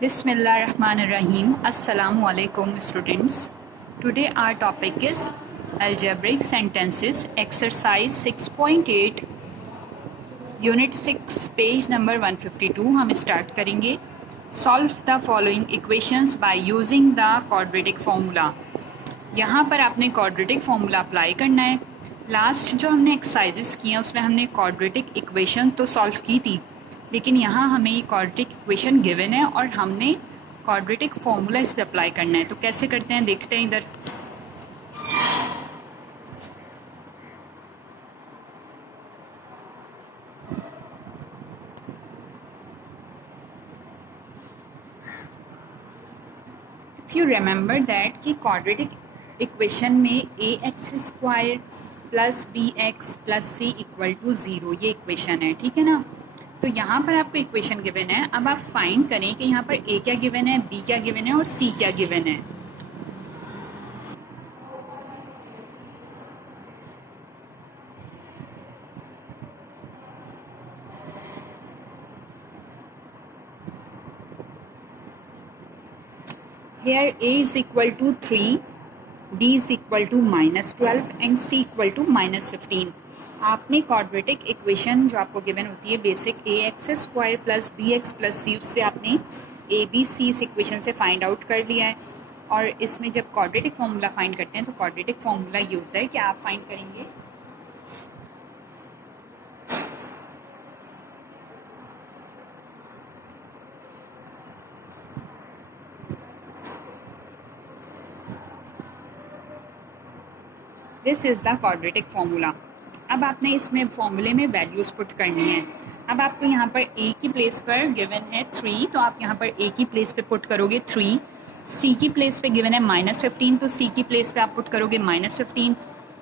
Bismillahirrahmanirrahim. Assalamu alaikum students. Today our topic is algebraic sentences exercise 6.8 unit 6 page number 152 हम start करेंगे. Solve the following equations by using the quadratic formula. यहाँ पर आपने quadratic formula apply करना है. Last जो हमने exercises किए हैं उसमें हमने क्वाड्रेटिक इक्वेशन तो सॉल्व की थी, लेकिन यहाँ हमें ये क्वाड्रेटिक इक्वेशन गिवन है और हमने क्वाड्रेटिक फार्मूला इस पर अप्लाई करना है. तो कैसे करते हैं देखते हैं इधर. इफ़ यू रिमेंबर दैट कि क्वाड्रेटिक इक्वेशन में a x square plus b x plus c equal to 0 ये इक्वेशन है, ठीक है ना. तो यहाँ पर आपको इक्वेशन गिवन है. अब आप फाइंड करें कि यहाँ पर ए क्या गिवन है, बी क्या गिवन है और सी क्या गिवन है. Here a is equal to 3, b is equal to -12 and c equal to -15. आपने क्वाड्रेटिक इक्वेशन जो आपको गिवन होती है basic a x square plus b x plus c, उससे आपने ए बी सी इस इक्वेशन से फाइंड आउट कर लिया है. और इसमें जब क्वाड्रेटिक फार्मूला फाइंड करते हैं तो क्वाड्रेटिक फार्मूला ये होता है कि आप फाइंड करेंगे this is the quadratic formula. अब आपने इसमें फॉर्मूले में वैल्यूज़ पुट करनी है. अब आपको यहाँ पर ए की प्लेस पर गिवन है 3, तो आप यहाँ पर ए की प्लेस पे पुट करोगे 3. सी की प्लेस पे गिवन है -15, तो सी की प्लेस पे आप पुट करोगे -15.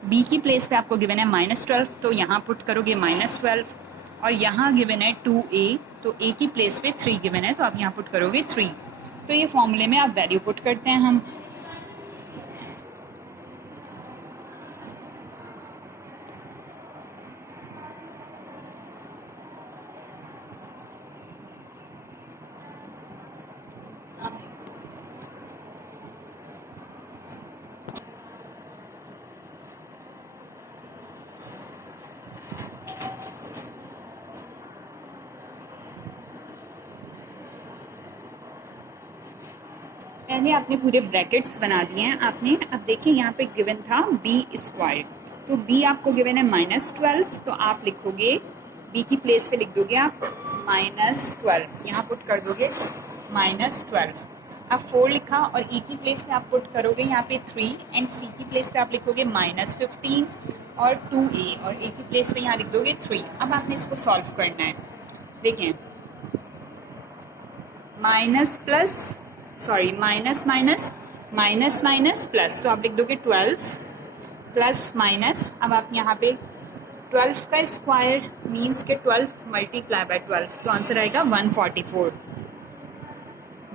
बी की प्लेस पे आपको गिवन है -12, तो यहाँ पुट करोगे -12. और यहाँ गिवन है 2a, तो ए की प्लेस पे 3 गिवन है, तो आप यहाँ पुट करोगे 3. तो ये फॉर्मूले में आप वैल्यू पुट करते हैं हम. पहले आपने पूरे ब्रैकेट्स बना दिए हैं आपने. अब देखिए यहाँ पे गिवन था बी स्क्वायर, तो बी आपको गिवन है -12, तो आप लिखोगे बी की प्लेस पे लिख दोगे आप -12, यहाँ पुट कर दोगे -12. अब 4 लिखा और ई की प्लेस पे आप पुट करोगे यहाँ पे 3 एंड सी की प्लेस पे आप लिखोगे -15 और 2a और ए की प्लेस पे यहाँ लिख दोगे 3. अब आपने इसको सॉल्व करना है. देखें माइनस माइनस प्लस, तो आप लिख दोगे 12 प्लस माइनस. अब आप यहाँ पे 12 का स्क्वायर मीन्स के 12 मल्टीप्लाई बाय 12, तो आंसर आएगा 144.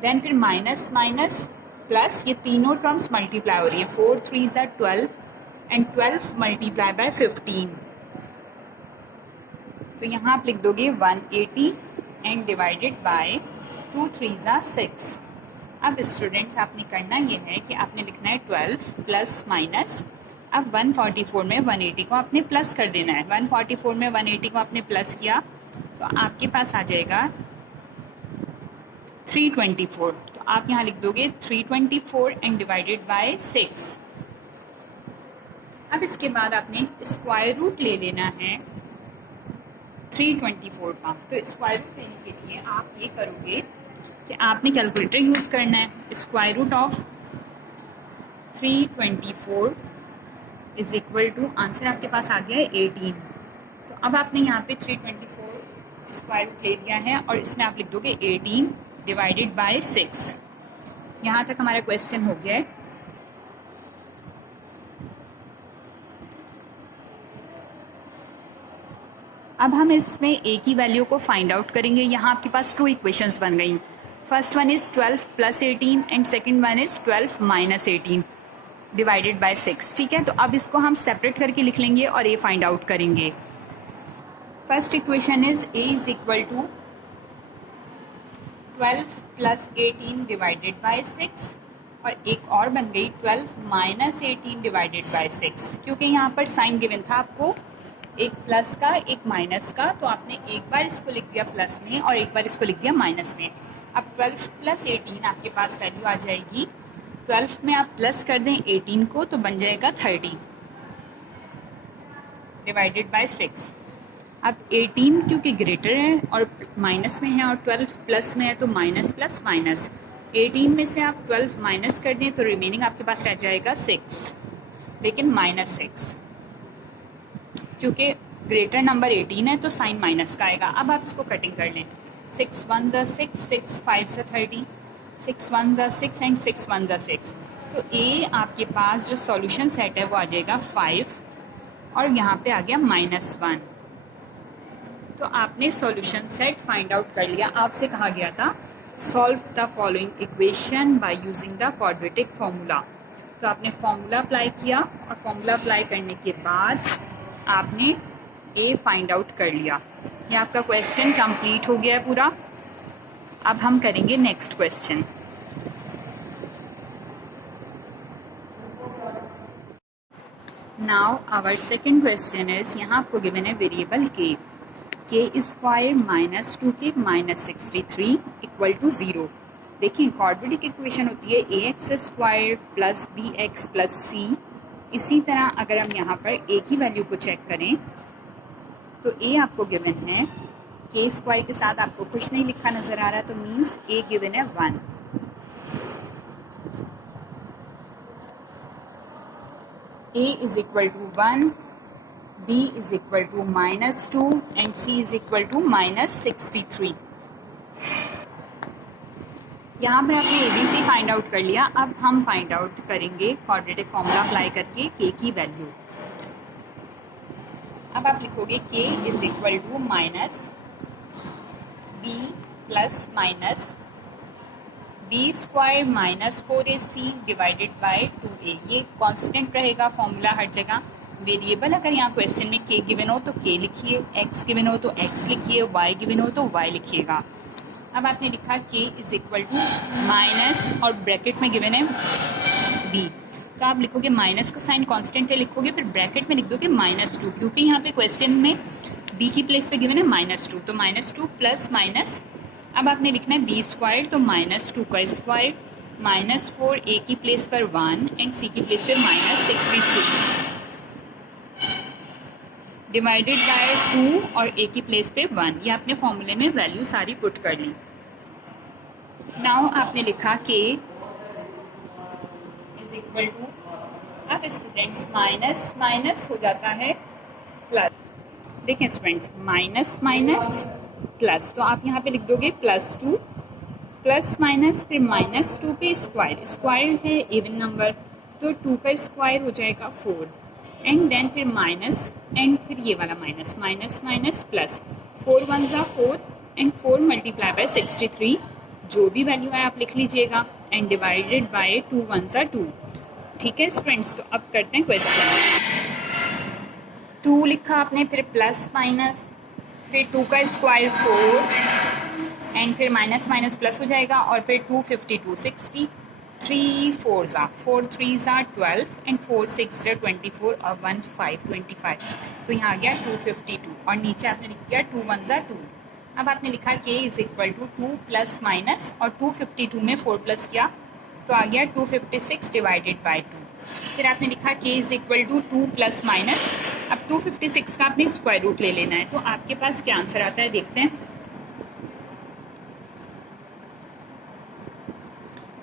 देन फिर माइनस माइनस प्लस, ये तीनों टर्म्स मल्टीप्लाई हो रही है. 4 3 ज़ा 12 एंड 12 मल्टीप्लाई बाय 15, तो यहाँ आप लिख दोगे 180 एंड डिवाइडेड बाय 2 3 ज़ा 6. अब स्टूडेंट्स आपने करना ये है कि आपने लिखना है 12 प्लस माइनस. अब 144 में 180 को आपने प्लस कर देना है. 144 में 180 को आपने प्लस किया तो आपके पास आ जाएगा 324, तो आप यहाँ लिख दोगे 324 एंड डिवाइडेड बाय 6. अब इसके बाद आपने स्क्वायर रूट ले लेना है 324 का. तो स्क्वायर रूट लेने के लिए आप ये करोगे कि आपने कैलकुलेटर यूज़ करना है. Square root of 324 is equal to, answer आपके पास आ गया है 18. तो अब आपने यहाँ पे 324 स्क्वायर रूट ले लिया है और इसमें आप लिख दोगे 18 डिवाइडेड बाय 6. यहाँ तक हमारा क्वेश्चन हो गया है. अब हम इसमें ए की वैल्यू को फाइंड आउट करेंगे. यहाँ आपके पास 2 इक्वेशंस बन गई. First one is 12 plus 18 and second one is 12 minus 18 divided by 6. ठीक है, तो अब इसको हम सेपरेट करके लिख लेंगे और ए फाइंड आउट करेंगे. First equation is a is equal to 12 plus 18 divided by 6 और एक और बन गई 12 माइनस 18 डिवाइडेड बाय 6, क्योंकि यहाँ पर साइन गिवन था आपको एक प्लस का एक माइनस का, तो आपने एक बार इसको लिख दिया प्लस में और एक बार इसको लिख दिया माइनस में। अब 12 प्लस 18 आपके पास वैल्यू आ जाएगी, 12 में आप प्लस कर दें 18 को तो बन जाएगा 30 डिवाइडेड बाय 6। अब 18 क्योंकि ग्रेटर है और माइनस में है और 12 प्लस में है तो माइनस प्लस माइनस, 18 में से आप 12 माइनस कर दें तो रिमेनिंग आपके पास रह जाएगा 6, लेकिन -6, क्योंकि ग्रेटर नंबर 18 है तो साइन माइनस का आएगा। अब आप इसको कटिंग कर लें, 6 1 ज़ा 6, 6 5 ज़ा 30, 6 1 ज़ा 6 एंड 6 1 ज़ा 6। तो ए आपके पास जो सॉल्यूशन सेट है वो आ जाएगा 5 और यहाँ पे आ गया -1। तो आपने सॉल्यूशन सेट फाइंड आउट कर लिया। आपसे कहा गया था solve the following equation by using the quadratic formula. तो आपने फॉर्मूला अप्लाई किया और फॉर्मूला अप्लाई करने के बाद आपने ए फाइंड आउट कर लिया। ये आपका क्वेश्चन कंप्लीट हो गया है पूरा। अब हम करेंगे next question. Now our second question is, यहाँ आपको गिवन है वेरिएबल के square minus 2k minus 63 equal to 0। देखिए क्वाड्रेटिक इक्वेशन होती है a x square plus b x plus c. इसी तरह अगर हम यहाँ पर ए की वैल्यू को चेक करें तो ए आपको गिवन है के स्क्वायर के साथ आपको कुछ नहीं लिखा नजर आ रहा है, तो मीन्स ए गिवन है 1। A is equal to 1, b is equal to -2 and c is equal to -63। यहाँ पर आपने ABC फाइंड आउट कर लिया। अब हम फाइंड आउट करेंगे क्वाड्रेटिक फॉर्मूला अप्लाई करके k की वैल्यू। अब आप लिखोगे k is equal to minus b plus minus B square minus 4ac divided by 2a। ये कांस्टेंट रहेगा फॉर्मूला हर जगह। वेरिएबल अगर यहाँ क्वेश्चन में k गिवन हो तो k लिखिए, x गिवन हो तो x लिखिए, y गिवन हो तो y लिखिएगा। अब आपने लिखा k is equal to minus और ब्रैकेट में गिवन है b, तो आप लिखोगे माइनस का साइन कांस्टेंट है लिखोगे, फिर ब्रैकेट में लिख दोगे -2, क्योंकि यहाँ पे क्वेश्चन में b की प्लेस पे गिवन है -2, तो -2 प्लस माइनस। अब आपने लिखना है b स्क्वायर, तो -2 का स्क्वायर -4 a की प्लेस पर 1 एंड c की प्लेस पर -63 डिवाइडेड बाय 2 और a की प्लेस पे 1। ये आपने फॉर्मूले में वैल्यू सारी पुट कर ली। नाउ आपने लिखा k इज इक्वल टू, अब स्टूडेंट्स माइनस माइनस हो जाता है प्लस। देखें स्टूडेंट्स माइनस माइनस प्लस, तो आप यहाँ पे लिख दोगे +2 प्लस माइनस फिर -2 पे स्क्वायर, स्क्वायर है इवन नंबर तो 2 का स्क्वायर हो जाएगा 4 एंड देन फिर माइनस एंड फिर ये वाला माइनस माइनस माइनस प्लस 4 1 ज़ा 4 एंड 4 मल्टीप्लाई बाय 63, जो भी वैल्यू है आप लिख लीजिएगा एंड डिवाइडेड बाय 2 1 ज़ा 2। ठीक है स्टूडेंट्स, तो अब करते हैं क्वेश्चन। 2 लिखा आपने, फिर प्लस माइनस फिर 2 का स्क्वायर 4 एंड फिर माइनस माइनस प्लस हो जाएगा और फिर 252 60 3 4 ज़ा 4 3 ज़ा 12 एंड 4 6 ज़ा 24 और 1 5 25, तो यहाँ आ गया 252 और नीचे आपने लिख दिया 2 1 ज़ा 2। अब आपने लिखा k is equal to 2 plus minus और 252 में 4 प्लस किया तो आ गया 256 डिवाइडेड बाय 2। फिर आपने लिखा k is equal to 2 plus minus, अब 256 का आपने स्क्वायर रूट ले लेना है, तो आपके पास क्या आंसर आता है देखते हैं।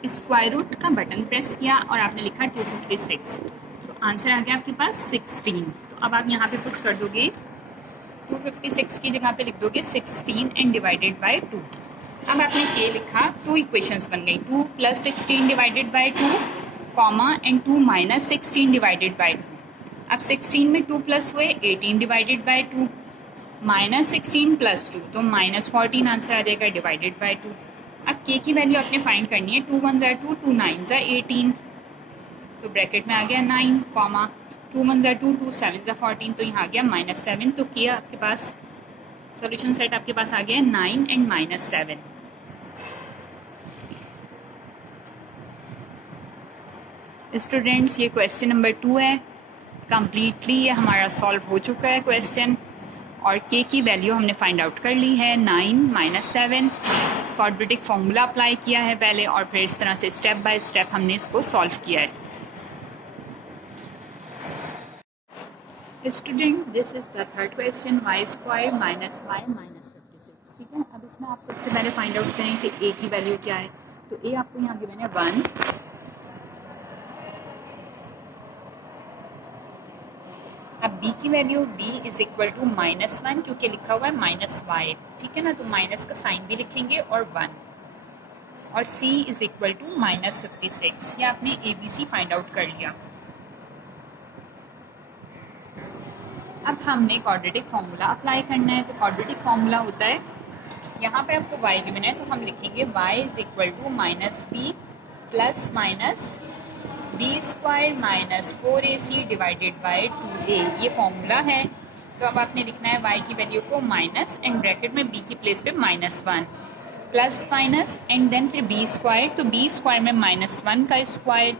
स्क्वायर रूट का बटन प्रेस किया और आपने लिखा 256, तो आंसर आ गया आपके पास 16। तो अब आप यहाँ पे पुट कर दोगे 256 की जगह पे लिख दोगे 16 एंड डिवाइडेड बाय 2। अब आपने k लिखा, 2 इक्वेशंस बन गई, 2 plus 16 divided by 2 comma and 2 minus 16 divided by 2। अब 16 में 2 प्लस हुए 18 डिवाइडेड बाय 2 माइनस 16 प्लस 2, तो -14 आंसर आ जाएगा डिवाइडेड बाय 2। अब k की वैल्यू आपने फाइंड करनी है, 2 1 ज़ा 2 2 9 ज़ा 18, तो ब्रैकेट में आ गया 9 कॉमा 2 1 ज़ा 2 2 7 ज़ा 14, तो यहाँ आ गया -7। तो k आपके पास सॉल्यूशन सेट आपके पास आ गया 9 एंड -7। स्टूडेंट्स ये क्वेश्चन नंबर 2 है। कम्प्लीटली ये हमारा सॉल्व हो चुका है क्वेश्चन, और के की वैल्यू हमने फाइंड आउट कर ली है 9 - 7। क्वाड्रेटिक फार्मूला अप्लाई किया है पहले, और फिर इस तरह से स्टेप बाय स्टेप हमने इसको सॉल्व किया है। Student this is the third question, y² - y - 56। ठीक है, अब इसमें आप सबसे पहले फाइंड आउट करें कि a की वैल्यू क्या है। तो a आपको यहाँ गिवन है 1, अब b की value b is equal to -1, क्योंकि लिखा हुआ है -y। ठीक है ना, तो माइनस का साइन भी लिखेंगे और 1, और c इज इक्वल टू -56। ये आपने ABC फाइंड आउट कर लिया। अब हमने क्वाड्रेटिक फार्मूला अप्लाई करना है। तो क्वाड्रेटिक फार्मूला होता है, यहाँ पर आपको y गिवन है तो हम लिखेंगे y is equal to -b plus minus b² - 4ac divided by 2a। ये फॉर्मूला है। तो अब आपने लिखना है y की वैल्यू को माइनस एंड ब्रैकेट में b की प्लेस पे -1 प्लस माइनस एंड देन फिर b²। तो b² में -1 का स्क्वायर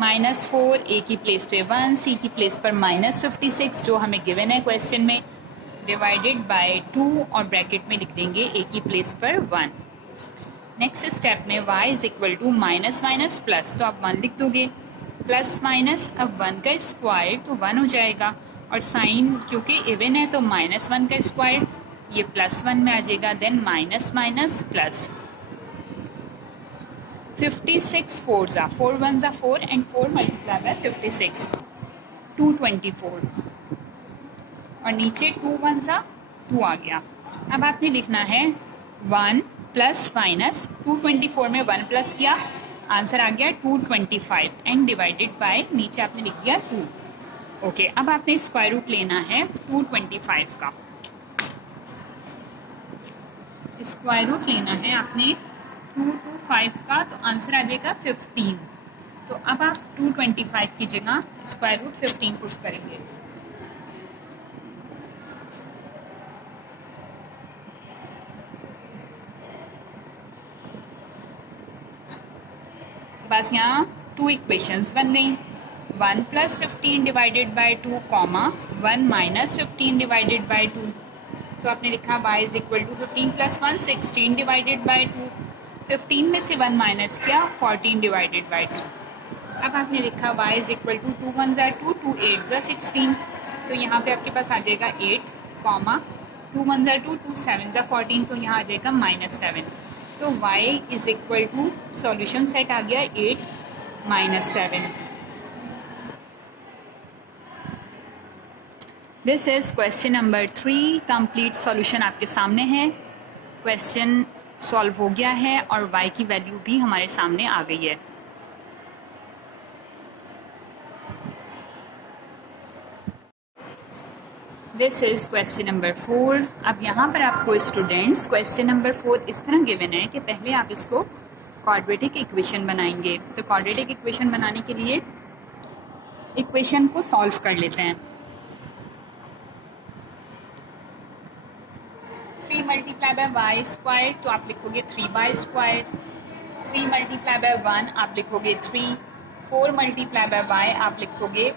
-4, a की प्लेस पे 1, c की प्लेस पर -56 जो हमें गिवन है क्वेश्चन में, डिवाइडेड बाय 2, और ब्रैकेट में लिख देंगे a की प्लेस पर 1। नेक्स्ट स्टेप में y is equal to minus minus plus, तो आप 1 लिख दोगे, प्लस माइनस अब 1 का स्क्वायर तो 1 हो जाएगा, और साइन क्योंकि इवन है तो -1 का स्क्वायर ये +1 में आ जाएगा, देन माइनस माइनस प्लस 56 4 ज़ा 4 1 ज़ा 4 एंड 4 मल्टीप्लाई बाय 56 224, और नीचे 2 1 ज़ा 2 आ गया। अब आपने लिखना है 1 प्लस माइनस 224 में 1 प्लस किया, आंसर आ गया 225 एंड डिवाइडेड बाय नीचे आपने लिख दिया 2। ओके, अब आपने स्क्वायर रूट लेना है 225 का। स्क्वायर रूट लेना है आपने 225 का, तो आंसर आ जाएगा 15। तो अब आप 225 की जगह स्क्वायर रूट 15 पुट करेंगे। बस यहाँ 2 इक्वेशंस बन गई, 1 + 15 डिवाइडेड बाय 2, 1 - 15 डिवाइडेड बाय 2। तो आपने लिखा y is equal to 15 + 1 16 divided by 2, 15 में से 1 माइनस किया 14 डिवाइडेड बाय 2। अब आपने लिखा y इज इक्वल टू 2 1 ज़ा 2, 2 8 ज़ा 16। तो यहाँ पे आपके पास आ जाएगा 8, 2 1 ज़ा 2, 2 7 ज़ा 14, तो यहाँ आ जाएगा -7। तो y is equal to solution set आ गया 8 - 7। This is question number 3। Complete solution आपके सामने है। क्वेश्चन सॉल्व हो गया है और y की वैल्यू भी हमारे सामने आ गई है। This is question number 4। अब यहाँ पर आपको स्टूडेंट्स क्वेश्चन नंबर 4 इस तरह गिवन है कि पहले आप इसको क्वाड्रेटिक इक्वेशन बनाएंगे। तो क्वाड्रेटिक इक्वेशन बनाने के लिए इक्वेशन को सॉल्व कर लेते हैं। 3 मल्टीप्लाई बाय y² तो आप लिखोगे 3y², 3 मल्टीप्लाई बाय 1 आप लिखोगे 3, 4 मल्टीप्लाई बाय y आप लिखोगे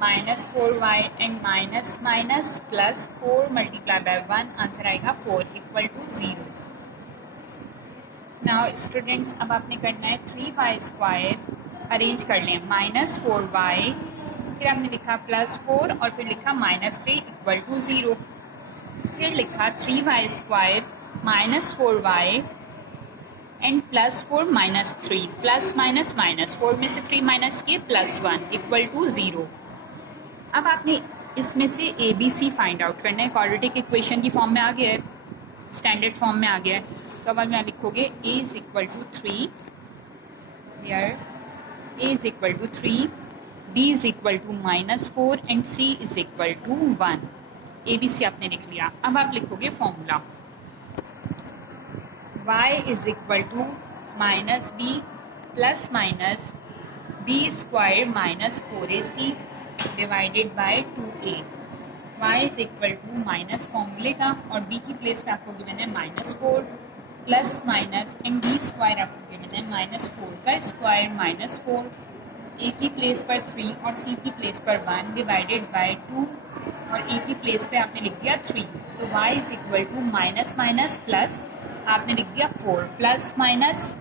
-4y and minus minus plus 4 multiply bye 1, answer आएगा 4 = 0। नाउ स्टूडेंट्स अब आपने करना है 3y² अरेंज कर लें, -4y, फिर आपने लिखा +4 और फिर लिखा -3 = 0, फिर लिखा 3y² -4y and +4 -3 plus minus minus 4 में से 3 माइनस किए +1 = 0। अब आपने इसमें से ABC फाइंड आउट करना है। क्वाड्रेटिक इक्वेशन की फॉर्म में आ गया है, स्टैंडर्ड फॉर्म में आ गया है। तो अब आप यहाँ लिखोगे A = 3, here A = 3, B = -4 and C = 1। ABC आपने लिख लिया। अब आप लिखोगे formula y is equal to -b plus minus b² -4ac divided by 2a। y is equal to minus फॉर्मूले का और b की प्लेस पे आपको गिवन है -4 प्लस माइनस एंड b² आपको गिवन है -4 का स्क्वायर -4 ए की प्लेस पर 3 और सी की प्लेस पर 1 डिवाइडेड बाय 2 और ए की प्लेस पे आपने लिख दिया 3, तो y is equal to minus minus plus आपने लिख दिया 4 प्लस माइनस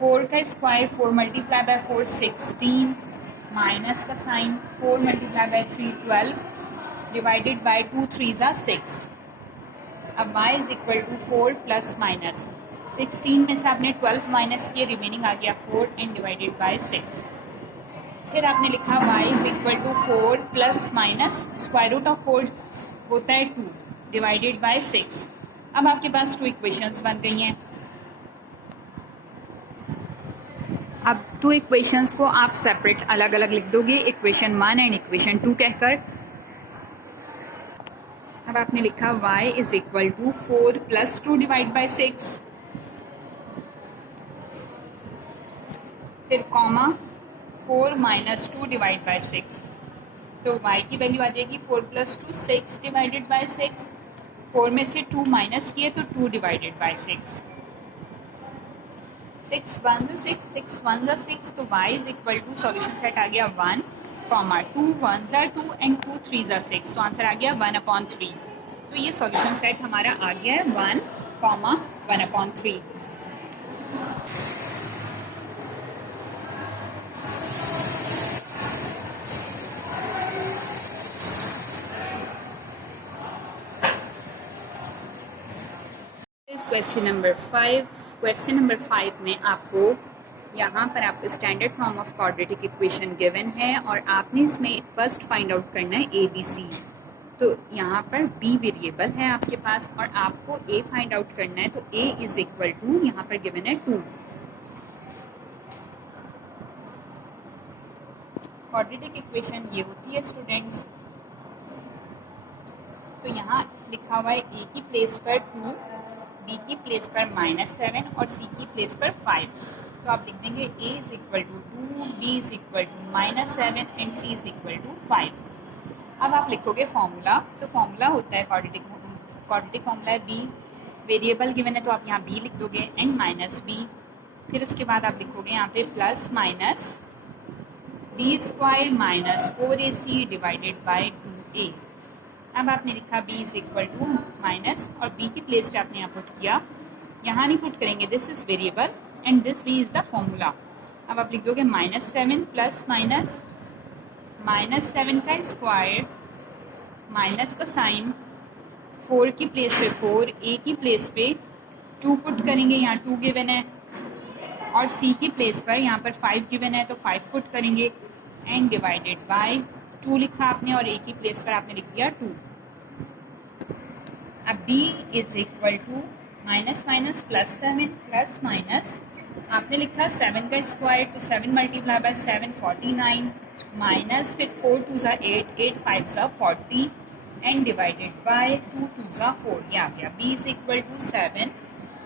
4 का स्क्वायर 4 मल्टीप्लाई बाय 4 16 माइनस का sign 4 multiply by 3 12 divided by 2 3 ज़ा 6। अब y is equal to 4 plus minus 16 में से आपने 12 माइनस किए, रिमेनिंग आ गया 4 एंड डिवाइडेड बाय 6। फिर आपने लिखा y is equal to 4 plus minus square root of 4 होता है 2 डिवाइडेड बाय 6। अब आपके पास 2 इक्वेशंस बन गई हैं। अब 2 इक्वेशंस को आप सेपरेट अलग अलग लिख दोगे, इक्वेशन 1 एंड इक्वेशन 2 कहकर। अब आपने लिखा y is equal to 4 plus 2 divide by 6, फिर कॉमा 4 माइनस 2 डिवाइड बाय 6, तो y की वैल्यू आ जाएगी 4 प्लस 2 6 डिवाइडेड बाय 6, 4 में से 2 माइनस किए तो 2 डिवाइडेड बाय 6, 6 1 6 6 1 6, तो y is equal to solution set आ गया 1 कॉमा 2 1 ज़ा 2 एंड 2 3 ज़ा 6, तो आंसर आ गया 1/3। तो ये सॉल्यूशन सेट हमारा आ गया है 1 comma 1/3। Question number 5। Question number 5 में आपको यहाँ पर आपको standard form of quadratic equation given है और आपने इसमें फर्स्ट फाइंड आउट करना है ए बी सी। तो यहाँ पर बी वेरिएबल है आपके पास और आपको ए फाइंड आउट करना है, तो ए इज इक्वल टू यहाँ पर गिवन है 2। क्वाड्रेटिक इक्वेशन ये होती है स्टूडेंट्स, तो यहाँ लिखा हुआ है ए की प्लेस पर 2, बी की प्लेस पर -7 और सी की प्लेस पर 5, तो आप लिख देंगे a is equal to 2, b is equal to -7 and c is equal to 5। अब आप लिखोगे फॉर्मूला, तो फॉर्मूला होता है क्वाड्रेटिक फॉर्मूला है b, वेरिएबल गिवन है तो आप यहाँ b लिख दोगे एंड माइनस b, फिर उसके बाद आप लिखोगे यहाँ पे plus minus b square minus 4ac divided by 2a। अब आपने लिखा b is equal to minus और b की प्लेस पे आपने यहाँ पुट किया, यहाँ नहीं पुट करेंगे, this is variable and this b is the formula. अब आप लिख दोगे -7 प्लस माइनस -7 का स्क्वायर माइनस का साइन 4 की प्लेस पे 4, a की प्लेस पे 2 पुट करेंगे, यहाँ 2 गिवन है और c की प्लेस पर यहाँ पर 5 गिवन है तो 5 पुट करेंगे एंड डिवाइडेड बाय 2 लिखा आपने और a की प्लेस पर आपने लिख दिया 2। अब b is equal to minus minus plus 7 plus minus आपने लिखा 7 का स्क्वायर तो 7 मल्टीप्लाई बाय 7 49 माइनस फिर 4 2 ज़ा 8 8 5 ज़ा 40 एंड डिवाइडेड बाय 2 2 ज़ा 4, ये आ गया b is equal to 7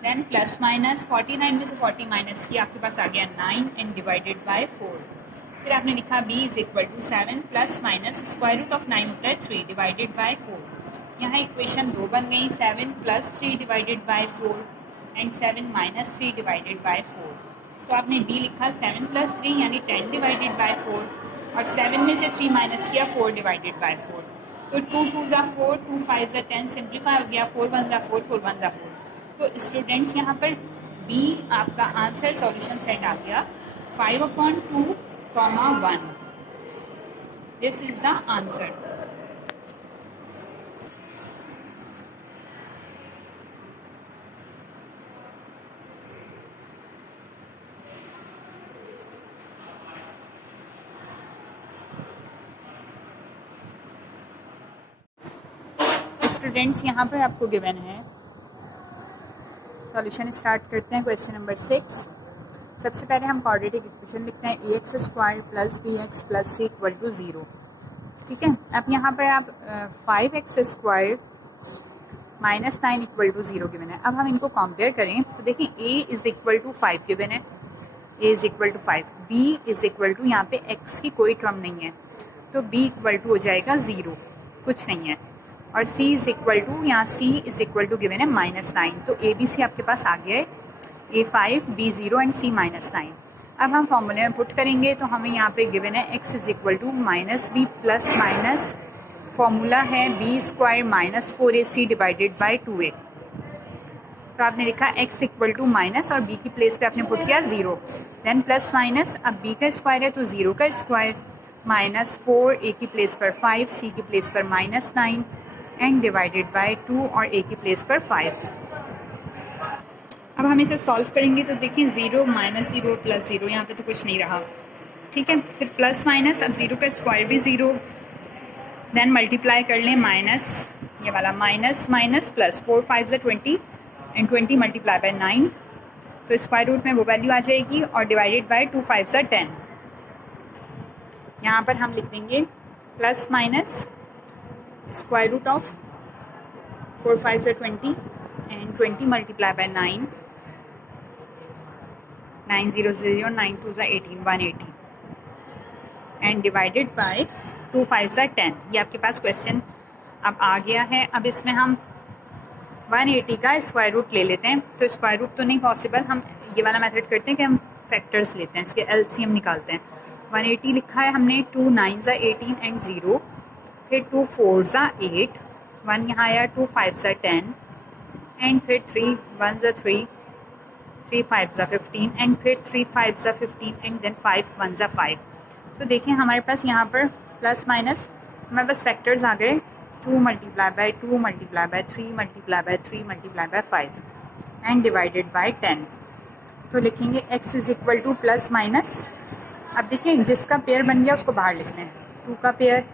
then plus minus 49 में से 40 माइनस किया आपके पास आ गया 9 एंड डिवाइडेड बाय 4। फिर आपने लिखा b is equal to 7 plus minus square root of 9 होता है 3 डिवाइडेड बाय 4। यहाँ इक्वेशन 2 बन गई, 7 plus 3 divided by 4 and 7 minus 3 divided by 4। तो आपने b लिखा 7 प्लस 3 यानी 10 डिवाइडेड बाय 4 और 7 में से 3 माइनस किया 4 डिवाइडेड बाय 4, तो 2 2 ज़ा 4 2 5 ज़ा 10 सिंप्लीफाई हो गया, 4 1 ज़ा 4 4 1 ज़ा 4। तो स्टूडेंट्स यहाँ पर b आपका आंसर सॉल्यूशन सेट आ गया 5/2, 1। This is the answer. Students यहाँ पर आपको गिवन है, सॉल्यूशन स्टार्ट करते हैं। Question number 6। सबसे पहले हम क्वाड्रेटिक इक्वेशन लिखते हैं ax square plus bx plus c equal to 0। ठीक है, अब यहाँ पर आप 5x square minus 9 equal to 0 given है। अब हम इनको कंपेयर करें तो देखिए a is equal to 5 given है, a is equal to 5, b is equal to यहाँ पे x की कोई टर्म नहीं है तो b इक्वल टू हो जाएगा 0, कुछ नहीं है, और c इज इक्वल टू यहाँ c is equal to given है -9, तो a b c आपके पास आ गया है, a 5 b 0 एंड c -9। अब हम फॉर्मूले में पुट करेंगे तो हमें यहाँ पे गिवन है x is equal to minus b plus minus formula है b square minus 4ac divided by 2a। तो आपने लिखा x इक्वल टू माइनस और b की प्लेस पे आपने पुट किया 0, देन प्लस माइनस, अब b का स्क्वायर है तो 0 का स्क्वायर माइनस 4, a की प्लेस पर 5, c की प्लेस पर माइनस 9 एंड डिवाइडेड बाय 2 और a की प्लेस पर 5। अब हम इसे सॉल्व करेंगे तो देखिए 0 माइनस 0 प्लस 0, यहाँ पे तो कुछ नहीं रहा, ठीक है। फिर प्लस माइनस, अब 0 का स्क्वायर भी 0, देन मल्टीप्लाई कर लें माइनस, ये वाला माइनस माइनस प्लस 4 5 ज़ा 20 एंड 20 मल्टीप्लाई बाय 9, तो स्क्वायर रूट में वो वैल्यू आ जाएगी और डिवाइडेड बाय 2 5 ज़ा 10। यहाँ पर हम लिख देंगे plus minus square root of 4 5 ज़ा 20 एंड 20 मल्टीप्लाई बाय 9, 9 0 0 9 2 ज़ा 18 180 एंड डिवाइडेड बाय 2 5 ज़ा 10। ये आपके पास क्वेश्चन अब आ गया है। अब इसमें हम 180 का स्क्वायर रूट ले लेते हैं, तो स्क्वायर रूट तो नहीं पॉसिबल, हम ये वाला मेथड करते हैं कि हम फैक्टर्स लेते हैं, इसके एलसीएम निकालते हैं। 180 लिखा है हमने, 2 9 ज़ा 18 एंड 0, फिर 2 4 ज़ा 8, 1 यहाँ आया, 2 5 ज़ा 10 एंड फिर 3 1 ज़ा 3, 3 5 ज़ा 15 एंड फिर 3 5 ज़ा 15 एंड देन 5 1 ज़ा 5। तो देखिए हमारे पास यहाँ पर प्लस माइनस हमारे पास फैक्टर्स आ गए, 2 multiply by 2 multiply by 3 multiply by 3 multiply by 5 and divided by 10। तो लिखेंगे x is equal two plus minus, अब देखिए जिसका पेयर बन गया उसको बाहर लिखना है, 2 का पेयर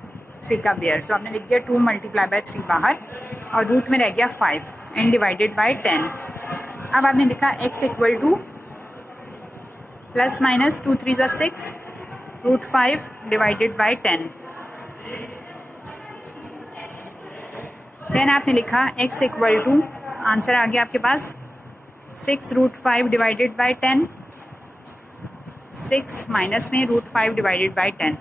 3 का पेयर, तो आपने लिख दिया 2 मल्टीप्लाई बाय 3 बाहर और रूट में रह गया 5 एंड डिवाइडेड बाय 10। अब आपने लिखा x equal two plus minus 2 3 ज़ा 6 रूट 5 डिवाइडेड बाय 10। देन आपने लिखा x इक्वल टू, आंसर आ गया आपके पास 6 रूट 5 डिवाइडेड बाय 10, 6 माइनस में रूट 5 डिवाइडेड बाय 10।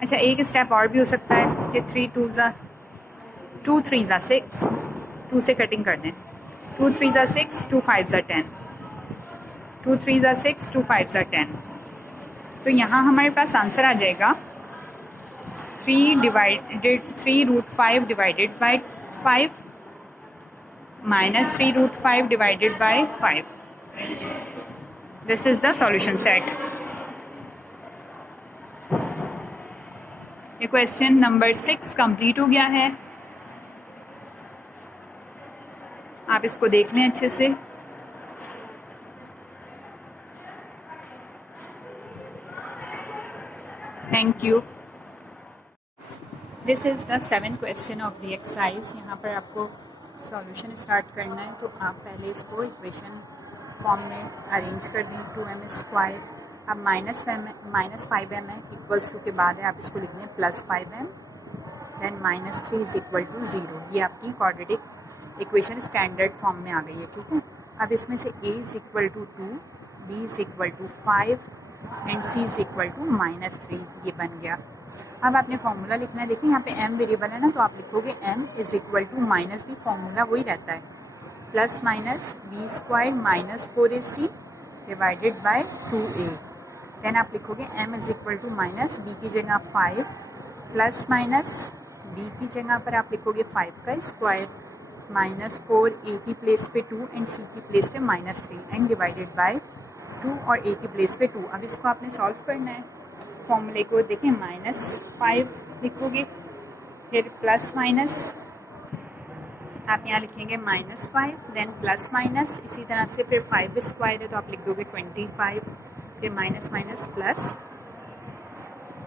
अच्छा एक स्टेप और भी हो सकता है कि 2 3 ज़ा 6, 2 से कटिंग कर दें, 2 3 ज़ा 6 2 5 ज़ा 10, 2 3 ज़ा 6 2 5 ज़ा 10। तो यहाँ हमारे पास आंसर आ जाएगा 3 root 5 divided by 5 minus 3 root 5 divided by 5। This is the solution set. ये क्वेश्चन नंबर 6 कंप्लीट हो गया है, आप इसको देख लें अच्छे से। Thank you. This is the 7th question of the exercise. यहाँ पर आपको सॉल्यूशन स्टार्ट करना है, तो आप पहले इसको इक्वेशन फॉर्म में अरेंज कर दें। 2m स्क्वायर, अब माइनस 5m है, इक्वल्स टू के बाद है, आप इसको लिख दें plus 5m, then minus 3 is equal to 0। ये आपकी क्वाड्रेटिक इक्वेशन स्टैंडर्ड फॉर्म में आ गई है, ठीक है। अब इसमें से a is equal to 2, b is equal to 5 and c is equal to -3, ये बन गया। अब आपने फार्मूला लिखना है, देखिए यहाँ पे m वेरिएबल है ना, तो आप लिखोगे m is equal to minus b, formula वही रहता है, plus minus b square minus 4ac divided by 2a। Then आप लिखोगे m is equal to minus b की जगह 5 प्लस माइनस b की जगह पर आप लिखोगे 5 का स्क्वायर माइनस 4a की प्लेस पे 2 एंड c की प्लेस पे -3 एंड डिवाइडेड बाय 2 और a की प्लेस पे 2। अब इसको आपने सॉल्व करना है, फॉर्मूले को देखिए -5 लिखोगे, फिर प्लस माइनस आप यहाँ लिखेंगे -5, देन प्लस माइनस, इसी तरह से फिर 5 स्क्वायर है तो आप लिख दोगे 25, फिर माइनस माइनस प्लस,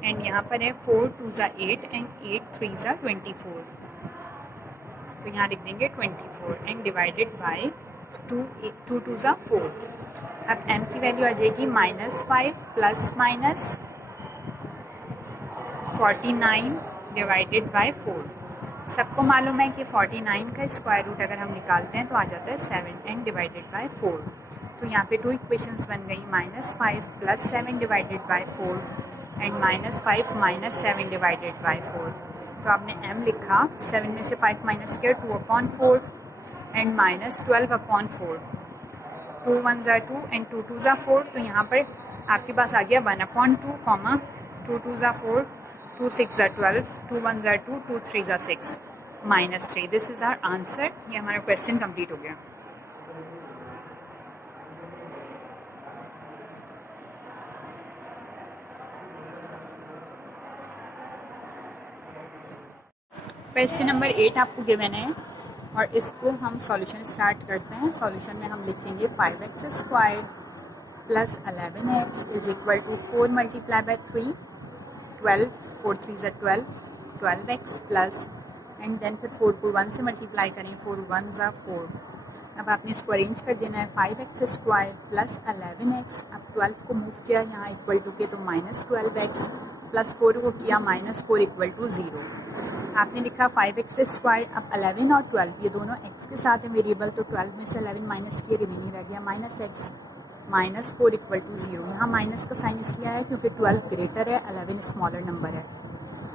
एंड यहाँ पर है 4 2 ज़ा 8 एंड 8 3 ज़ा 24, तो यहाँ लिख देंगे 24 एंड डिवाइडेड बाय 2 2 ज़ा 4। अब m की वैल्यू आ जाएगी -5 प्लस माइनस 49 डिवाइडेड बाय 4। सबको मालूम है कि 49 का स्क्वायर रूट अगर हम निकालते हैं तो आ जाता है 7 एंड डिवाइडेड बाय 4। तो यहाँ पे 2 इक्वेशंस बन गई, -5 plus 7 divided by 4 and -5 minus 7 divided by 4। तो आपने m लिखा, 7 में से 5 माइनस किया 2/4 एंड -12/4, 2 1 ज़ा 2 एंड 2 2 ज़ा 4। तो यहाँ पर आपके पास आ गया 1/2 कॉमा 2 2 ज़ा 4 2 6 ज़ा 12 2 1 ज़ा 2 2 3 ज़ा 6 -3। This is our answer. ये हमारा क्वेश्चन कंप्लीट हो गया। क्वेश्चन नंबर 8 आपको गिवन है और इसको हम सॉल्यूशन स्टार्ट करते हैं। सॉल्यूशन में हम लिखेंगे 5x² plus 11x is equal to 4 multiply by 3 12 4 3 ज़ा 12 12x प्लस एंड देन फिर 4 को 1 से मल्टीप्लाई करें 4 1 ज़ा 4। अब आपने इसको अरेंज कर देना है 5x² प्लस 11x। अब 12 को मूव किया यहाँ इक्वल टू के तो -12x प्लस 4 को किया -4 इक्वल टू 0। आपने लिखा 5x²। अब 11 और 12 ये दोनों x के साथ है वेरिएबल, तो 12 में से 11 माइनस किए रिमेनिंग रह गया -x -4 इक्वल टू 0। यहाँ माइनस का साइन इसलिए है क्योंकि 12 ग्रेटर है 11 स्मॉलर नंबर है।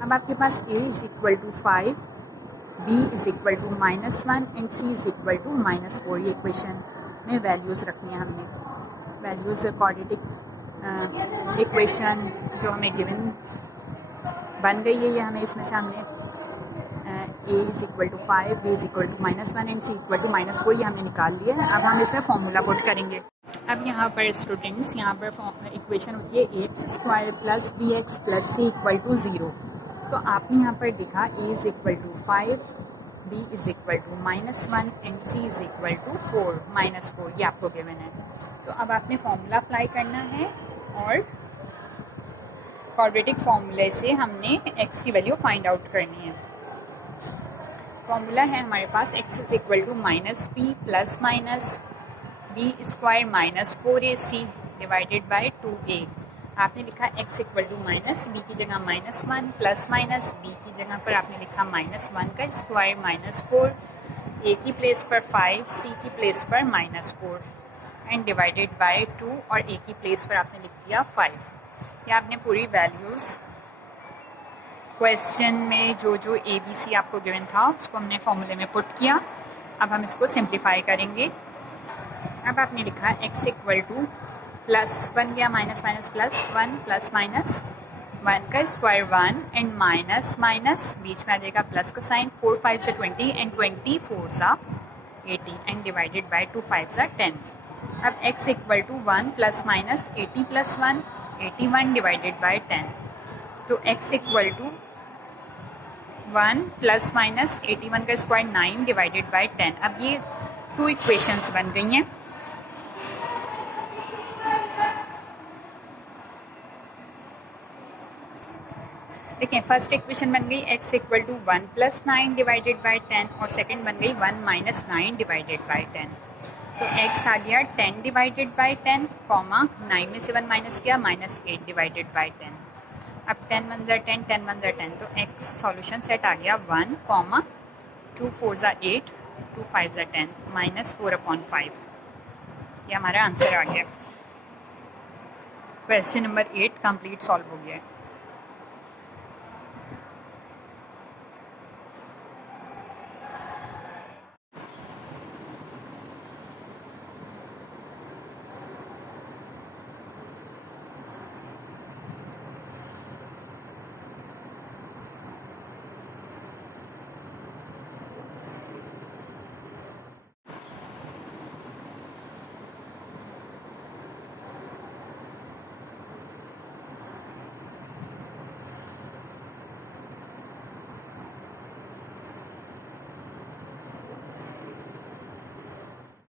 अब आपके पास a is equal to 5 b is equal to -1 and c is equal to -4। ये इक्वेशन में वैल्यूज़ रखनी है हमने। वैल्यूज़ क्वाड्रेटिक इक्वेशन जो हमें गिवन बन गई है, ये हमें इसमें से हमने a is equal to 5 b is equal to -1 and c equal to -4 ये हमने निकाल लिया है। अब हम इसमें फॉर्मूला पुट करेंगे। अब यहाँ पर स्टूडेंट्स यहाँ पर इक्वेशन होती है ax² plus bx plus c equal to 0। तो आपने यहाँ पर देखा a is equal to 5 b is equal to -1 and c is equal to 4 -4 ये आपको गिवन है। तो अब आपने फॉर्मूला अप्लाई करना है और क्वाड्रेटिक फॉर्मूले से हमने x की वैल्यू फाइंड आउट करनी है। फॉर्मूला है हमारे पास x is equal to -p plus minus b² minus 4ac divided by 2a। आपने लिखा x equal to minus b की जगह -1 प्लस माइनस b की जगह पर आपने लिखा -1 का स्क्वायर -4 a की प्लेस पर 5 c की प्लेस पर -4 एंड डिवाइडेड बाई 2 और a की प्लेस पर आपने लिख दिया 5। ये आपने पूरी वैल्यूज़ क्वेश्चन में जो जो ABC आपको गिवन था उसको हमने फॉर्मूले में पुट किया। अब हम इसको सिंप्लीफाई करेंगे। अब आपने लिखा x इक्वल टू प्लस बन गया minus minus plus 1 plus minus 1 का स्क्वायर 1 एंड माइनस माइनस बीच में आ जाएगा प्लस का साइन 4 5 से 20 एंड 24 सा 80 एंड डिवाइडेड बाई 2 5 सा 10। अब x equal to 1 plus minus 80 plus 1 81 divided by 10। तो x equal to 1 plus minus 81 का स्क्वायर 9 डिवाइडेड बाई 10। अब ये 2 इक्वेशंस बन गई हैं। देखिए फर्स्ट इक्वेशन बन गई x equal to 1 plus 9 divided by 10 और सेकंड बन गई 1 माइनस 9 डिवाइडेड बाई 10। तो x आ गया 10 डिवाइडेड बाई 10 कॉमा 9 में से 1 माइनस किया -8 डिवाइडेड बाई 10। अब 10 1 ज़ा 10 10 1 ज़ा 10 तो x सॉल्यूशन सेट आ गया 1 कॉमा 2 4 ज़ा 8 2 5 ज़ा 10 -4/5। ये हमारा आंसर आ गया। क्वेश्चन नंबर 8 कंप्लीट सॉल्व हो गया है।